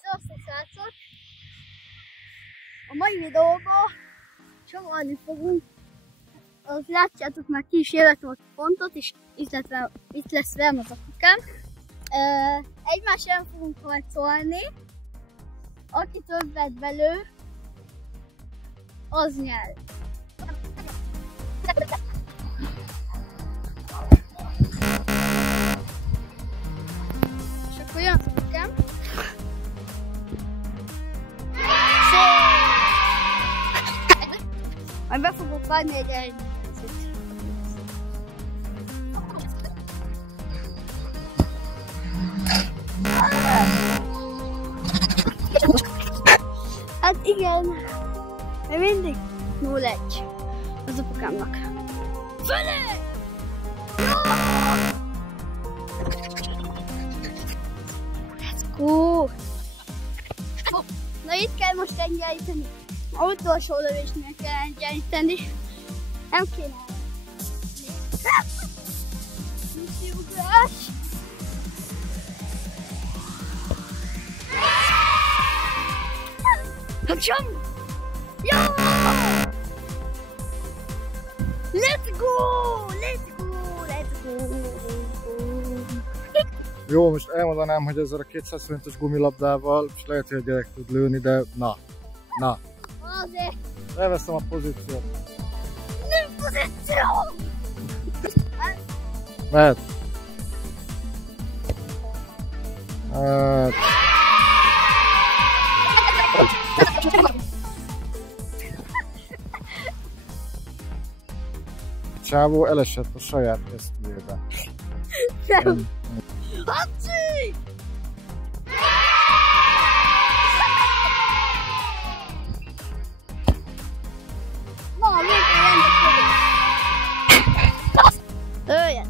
Sziasztok, srácok! A mai videóban csavarni fogunk. Az látjátok, már ki is élvetem a pontot, és itt lesz velem az apukám. Egymás ellen fogunk harcolni. Aki többet belő, az nyer. És akkor jön az apukám. Majd be fogok vágni egy elnyőzőt. Hát igen, még mindig 0-1 az apukámnak. Fölé! Let's go! Na itt kell most egyenlíteni. A utolsó lövésnél kell egyenlíteni. Nem kéne. Missziugrás. Hoppsan! Jó! Let's go! Let's go! Let's go! Jó, most elmondanám, hogy ezzel a 200 forintos gumilabdával és lehet, hogy a gyerek tud lőni, de na. Azért! Elveszem a pozíciót. Nem pozíció! Mehet. Hát. Csávó elesett a saját tesztjében. Nem! Hatszi! Ma, még egy rendes lövés. Lőjen!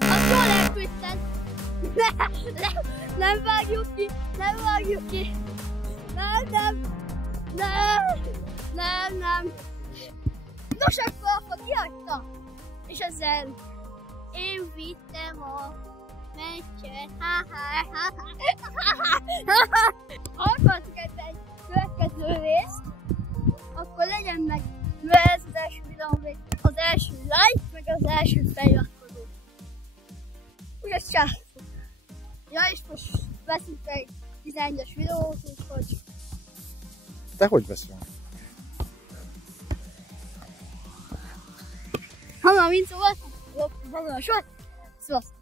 Azt jól elküldted! Nem vágjuk ki! Nem vágjuk ki! Nem! Nos, akkor apa kihagyta! És ezzel én vittem a meccset. Ha akartok egy következő részt, akkor legyen meg, mert ez az első videó, az első like, meg az első feliratkozó. Úgyhogy császtok! Ja, és most veszünk egy 11-es videót, úgyhogy... De hogy veszünk? Hanna, mint szóval, valami sor, sziasztok!